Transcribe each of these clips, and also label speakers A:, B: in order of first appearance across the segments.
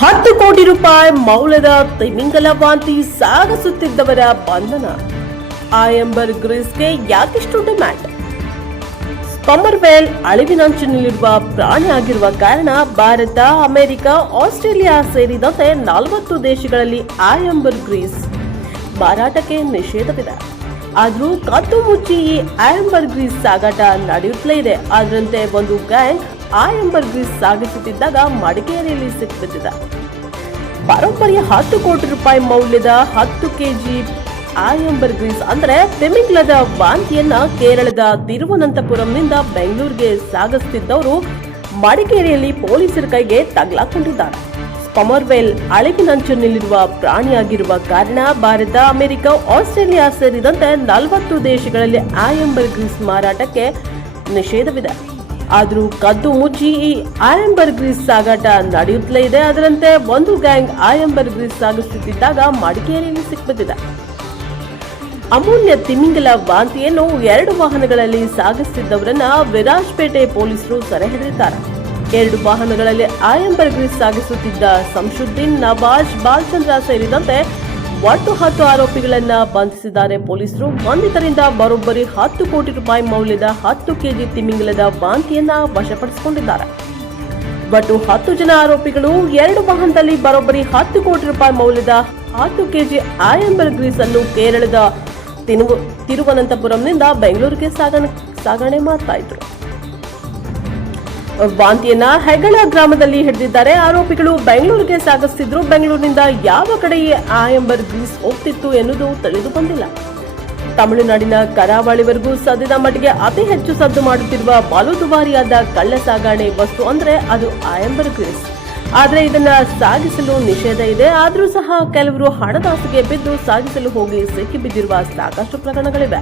A: ಹತ್ತು ಕೋಟಿ ರೂಪಾಯಿ ಮೌಲ್ಯದ ತಿಮಿಂಗಲ ವಾಂತಿ ಸಾಗಿಸುತ್ತಿದ್ದವರ ಬಂಧನ. ಆಯಂಬರ್ ಗ್ರೀಸ್ಗೆ ಯಾಕಿಷ್ಟು ಡಿಮ್ಯಾಂಡ್? ಕಮರ್ವೆಲ್ ಅಳಿವಿನಂಚಿನಲ್ಲಿರುವ ಪ್ರಾಣಿ ಆಗಿರುವ ಕಾರಣ ಭಾರತ, ಅಮೆರಿಕ, ಆಸ್ಟ್ರೇಲಿಯಾ ಸೇರಿದಂತೆ ನಲವತ್ತು ದೇಶಗಳಲ್ಲಿ ಆಯಂಬರ್ ಗ್ರೀಸ್ ಮಾರಾಟಕ್ಕೆ ನಿಷೇಧವಿದೆ. ಆದರೂ ಕತ್ತು ಮುಚ್ಚಿ ಈ ಆಯಂಬರ್ ಗ್ರೀಸ್ ಸಾಗಾಟ ನಡೆಯುತ್ತಲೇ ಇದೆ. ಅದರಂತೆ ಒಂದು ಗ್ಯಾಂಗ್ ಆಯಂಬರ್ ಗ್ರೀಸ್ ಸಾಗಿಸುತ್ತಿದ್ದಾಗ ಮಡಿಕೇರಿಯಲ್ಲಿ ಸಿಕ್ಕಿಬಿದ್ದಿದ ಪರಂಪರೆಯ ಹತ್ತು ಕೋಟಿ ರೂಪಾಯಿ ಮೌಲ್ಯದ ಹತ್ತು ಕೆಜಿ ಆಯಂಬರ್ ಗ್ರೀಸ್ ಅಂದ್ರೆ ತಿಮಿಂಗ್ಲದ ವಾಂತಿಯನ್ನ ಕೇರಳದ ತಿರುವನಂತಪುರಂನಿಂದ ಬೆಂಗಳೂರಿಗೆ ಸಾಗಿಸುತ್ತಿದ್ದವರು ಮಡಿಕೇರಿಯಲ್ಲಿ ಪೊಲೀಸರ ಕೈಗೆ ತಗಲಾಕೊಂಡಿದ್ದಾರೆ. ಸ್ಪಮರ್ವೆಲ್ ಅಳಿವಿನಂಚಿನಲ್ಲಿರುವ ಪ್ರಾಣಿಯಾಗಿರುವ ಕಾರಣ ಭಾರತ, ಅಮೆರಿಕ, ಆಸ್ಟ್ರೇಲಿಯಾ ಸೇರಿದಂತೆ ನಲವತ್ತು ದೇಶಗಳಲ್ಲಿ ಆಯಂಬರ್ ಗ್ರೀಸ್ ಮಾರಾಟಕ್ಕೆ ನಿಷೇಧವಿದೆ. ಆದರೂ ಕದ್ದು ಮುಚ್ಚಿ ಈ ಆಯಂಬರ್ ಗ್ರೀಸ್ ಸಾಗಾಟ ನಡೆಯುತ್ತಲೇ ಇದೆ. ಅದರಂತೆ ಒಂದು ಗ್ಯಾಂಗ್ ಆಯಂಬರ್ ಗ್ರೀಸ್ ಸಾಗಿಸುತ್ತಿದ್ದಾಗ ಮಡಿಕೇರಿಯಲ್ಲಿ ಸಿಕ್ಕಿಬಿದ್ದಿದೆ ಅಮೂಲ್ಯ ತಿಮಿಂಗಲ ವಾಂತಿಯನ್ನು ಎರಡು ವಾಹನಗಳಲ್ಲಿ ಸಾಗಿಸುತ್ತಿದ್ದವರನ್ನ ವಿರಾಜ್ಪೇಟೆ ಪೊಲೀಸರು ಸೆರೆ ಹಿಡಿದಿದ್ದಾರೆ. ಎರಡು ವಾಹನಗಳಲ್ಲಿ ಆಯಂಬರ್ ಗ್ರೀಸ್ ಸಾಗಿಸುತ್ತಿದ್ದ ಸಂಶುದ್ದೀನ್ ನವಾಜ್, ಬಾಲ್ಚಂದ್ರ ಸೇರಿದಂತೆ ಒಟ್ಟು ಹತ್ತು ಆರೋಪಿಗಳನ್ನ ಬಂಧಿಸಿದ್ದಾರೆ ಪೊಲೀಸರು. ಬಂಧಿತರಿಂದ ಬರೋಬ್ಬರಿ ಹತ್ತು ಕೋಟಿ ರೂಪಾಯಿ ಮೌಲ್ಯದ ಹತ್ತು ಕೆಜಿ ತಿಮಿಂಗಲದ ವಾಂತಿಯನ್ನ ವಶಪಡಿಸಿಕೊಂಡಿದ್ದಾರೆ. ಒಟ್ಟು ಹತ್ತು ಜನ ಆರೋಪಿಗಳು, ಎರಡು ವಾಹನದಲ್ಲಿ ಬರೋಬ್ಬರಿ ಹತ್ತು ಕೋಟಿ ರೂಪಾಯಿ ಮೌಲ್ಯದ ಹತ್ತು ಕೆಜಿ ಆಯಂಬರ್ ಗ್ರೀಸ್ ಅನ್ನು ಕೇರಳದ ತಿರುವು ತಿರುವನಂತಪುರಂನಿಂದ ಬೆಂಗಳೂರಿಗೆ ಸಾಗಣೆ ಸಾಗಣೆ ಮಾಡ್ತಾ ಇದ್ರು. ವಾಂತಿಯನ್ನ ಹೆಗಳ ಗ್ರಾಮದಲ್ಲಿ ಹಿಡಿದಿದ್ದಾರೆ. ಆರೋಪಿಗಳು ಬೆಂಗಳೂರಿಗೆ ಸಾಗಿಸ್ತಿದ್ರು. ಬೆಂಗಳೂರಿನಿಂದ ಯಾವ ಕಡೆ ಈ ಆಯಂಬರ್ ಗ್ರೀಸ್ ಹೋಗ್ತಿತ್ತು ಎನ್ನುವುದು ತಿಳಿದು ಬಂದಿಲ್ಲ ತಮಿಳುನಾಡಿನ ಕರಾವಳಿವರೆಗೂ ಸದ್ಯದ ಮಟ್ಟಿಗೆ ಅತಿ ಹೆಚ್ಚು ಸದ್ದು ಮಾಡುತ್ತಿರುವ ಬಾಲು ದುಬಾರಿಯಾದ ಕಳ್ಳ ಸಾಗಾಣೆ ವಸ್ತು ಅಂದ್ರೆ ಅದು ಆಯಂಬರ್ ಗ್ರೀಸ್. ಆದ್ರೆ ಇದನ್ನ ಸಾಗಿಸಲು ನಿಷೇಧ ಇದೆ. ಆದರೂ ಸಹ ಕೆಲವರು ಹಣದಾಸಿಗೆ ಬಿದ್ದು ಸಾಗಿಸಲು ಹೋಗಿ ಸಿಕ್ಕಿಬಿದ್ದಿರುವ ಸಾಕಷ್ಟು ಪ್ರಕರಣಗಳಿವೆ.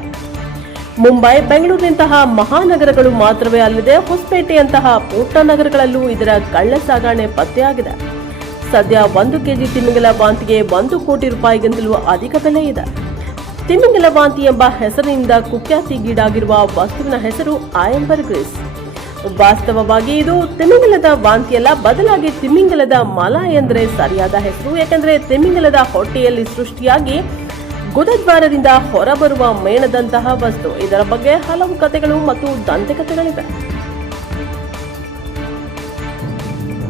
A: ಮುಂಬೈ, ಬೆಂಗಳೂರಿನಂತಹ ಮಹಾನಗರಗಳು ಮಾತ್ರವೇ ಅಲ್ಲದೆ ಹೊಸಪೇಟೆಯಂತಹ ಪುಟ್ಟ ನಗರಗಳಲ್ಲೂ ಇದರ ಕಳ್ಳ ಸಾಗಾಣೆ ಪತ್ತೆಯಾಗಿದೆ. ಸದ್ಯ ಒಂದು ಕೆಜಿ ತಿಮಿಂಗಲ ವಾಂತಿಗೆ ಒಂದು ಕೋಟಿ ರೂಪಾಯಿಗಿಂತಲೂ ಅಧಿಕ ಬೆಲೆ ಇದೆ. ತಿಮಿಂಗಲ ವಾಂತಿ ಎಂಬ ಹೆಸರಿನಿಂದ ಕುಖ್ಯಾತಿಗೀಡಾಗಿರುವ ವಸ್ತುವಿನ ಹೆಸರು ಆಯಂಬರ್ ಗ್ರೀಸ್. ವಾಸ್ತವವಾಗಿ ಇದು ತಿಮಿಂಗಲದ ವಾಂತಿಯಲ್ಲ, ಬದಲಾಗಿ ತಿಮಿಂಗಲದ ಮಲ ಎಂದರೆ ಸರಿಯಾದ ಹೆಸರು. ಯಾಕಂದ್ರೆ ತಿಮಿಂಗಲದ ಹೊಟ್ಟೆಯಲ್ಲಿ ಸೃಷ್ಟಿಯಾಗಿ ಗುದದ್ವಾರದಿಂದ ಹೊರಬರುವ ಮೇಣದಂತಹ ವಸ್ತು. ಇದರ ಬಗ್ಗೆ ಹಲವು ಕಥೆಗಳು ಮತ್ತು ದಂತಕಥೆಗಳಿವೆ.